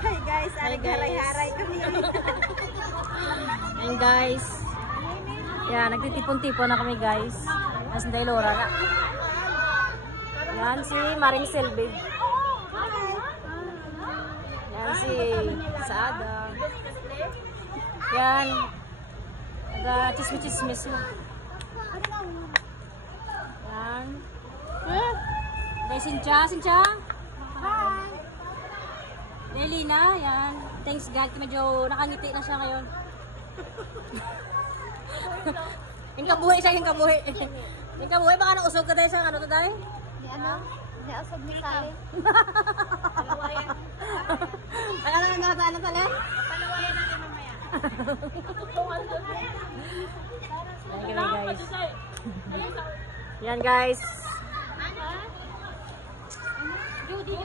Hi guys, haray-haray kami. Ayan guys. Yan, nagtitipon-tipon na kami guys. Nasa Dailora na. Yan si Maring Selby. Yan si Saada. Yan. Naga-chismis-chismis mo. Yan. Guys, Sincha. Hi. Lina, yan. Thanks God, medyo nakangiti na siya ngayon. Yung kabuhi siya, yung kabuhi. Yung kabuhi, baka nausog ka dahil sa ano to dahil? Ni ano? Ni asog ni Sally. Ay, ano nang ano tala? Palawayan natin mamaya. Yan guys. Judy.